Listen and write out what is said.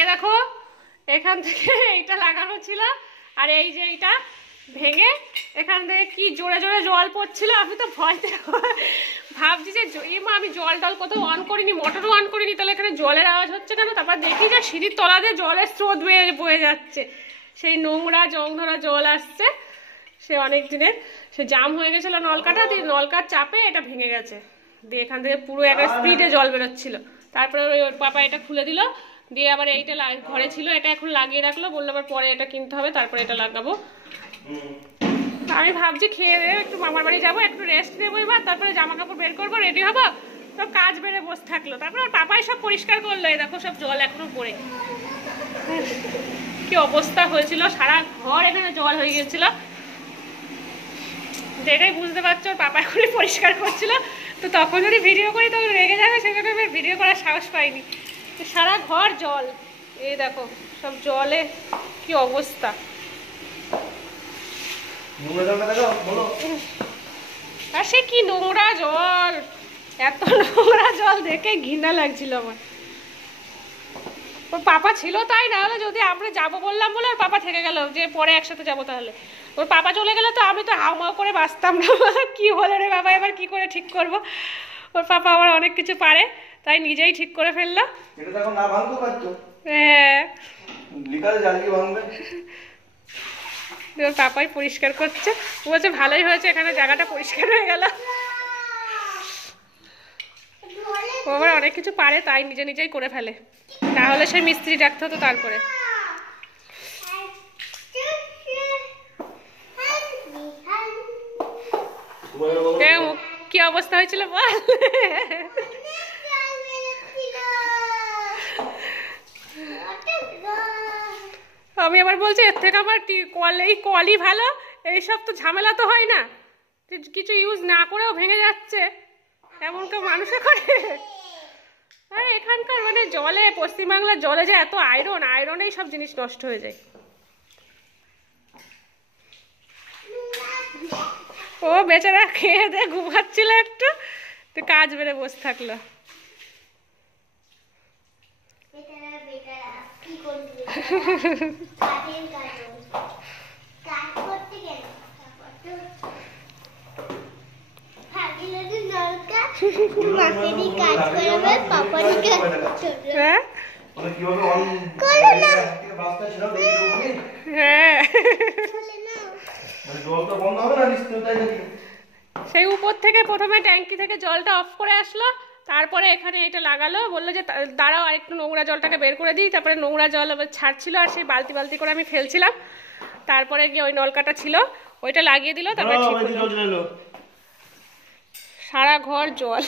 এ দেখো এখান থেকে এইটা লাগানো ছিল, আর এই যে এইটা ভেঙে এখান থেকে কি জোরে জোরে জল পড়ছিল। আমি তো ভয়তে ভাবছি যে আমি জল টল কোথাও অন করিনি, মোটরও অন করিনি, তাহলে এখানে জলের আওয়াজ হচ্ছে কেন। তারপর দেখি যে সিঁড়ির তলা দিয়ে জলের স্রোত বয়ে যাচ্ছে, সেই নোংরা জং ধরা জল আসছে। সে অনেক দিনের সে জাম হয়ে গেছিল নলকাটা, দিয়ে নলকার চাপে এটা ভেঙে গেছে, দিয়ে এখান থেকে পুরো একটা স্পিডে জল বেরোচ্ছিল। তারপরে ওর পাপা এটা খুলে দিল, দিয়ে আবার এইটা ঘরে ছিল, এটা এখন লাগিয়ে রাখলো, বললো আবার পরে এটা কিনতে হবে, তারপরে এটা লাগাবো। আমি ভাবছি খেয়ে দিয়ে একটু মামার বাড়ি যাবো, একটু রেস্ট নেবো, এবার তারপরে জামা কাপড় বের করবো, রেডি হবো। তো কাজ বেড়ে বসে থাকলো, তারপরে ওর পাপাই সব পরিষ্কার করলো। এই দেখো সব জল এখনো পড়ে, কি অবস্থা হয়েছিল, সারা ঘর এখানে জল হয়ে গেছিল। যেটাই বুঝতে পারছো ওর পাপা এখনই পরিষ্কার করছিল, তো তখন যদি ভিডিও করি তখন রেগে যাবে, সেখানে আমি ভিডিও করার সাহস পাইনি। সারা ঘর জল, এই দেখো সব জলে কি অবস্থা। আর সে কি নোংরা জল, এত নোংরা জল দেখে ঘৃণা লাগছিল আমার। ওর পাপা ছিল তাই, না হলে যদি আমরা যাবো বললাম বলে ওর পাপা থেকে গেল যে পরে একসাথে যাবো, তাহলে ওর পাপা চলে গেলে তো আমি তো হাউমাউ করে বাঁচতাম না। কি হলো রে বাবা, এবার কি করে ঠিক করব। ওর পাপা আবার অনেক কিছু পারে, তাই নিজেই ঠিক করে ফেললো। হ্যাঁ, ওর পাপাই পরিষ্কার করছে, বলছে ভালোই হয়েছে এখানে জায়গাটা পরিষ্কার হয়ে গেল। ও আবার অনেক কিছু পারে, তাই নিজে নিজেই করে ফেলে, না হলে সে মিস্ত্রি ডাকতে হতো। তারপরে কি অবস্থা হয়েছিল বল। আমি আবার বলছি এর থেকে আমার এই কলই ভালো, এইসব তো ঝামেলা তো হয় না, কিছু ইউজ না করেও ভেঙে যাচ্ছে, এমন কেউ মানুষে করে। আরে এখানকার মানে জলে, পশ্চিমবাংলার জলে যে এত আয়রনেই সব জিনিস নষ্ট হয়ে যায়। ও বেচারা খেয়ে দিয়ে ঘুমাচ্ছিল একটু, তো কাজ বেড়ে বসে থাকলো। সেই উপর থেকে প্রথমে ট্যাঙ্কি থেকে জলটা অফ করে আসলো, তারপরে এখানে এটা লাগালো, বললো যে দাঁড়াও আর একটু নোংরা জলটাকে বের করে দিই। তারপরে নোংরা জল ছাড়ছিল, আর সেই বালতি বালতি করে আমি ফেলছিলাম। তারপরে গিয়ে ওই নলকাটা ছিল ওইটা লাগিয়ে দিল, তারপরে ঠিক হলো। সারা ঘর জল।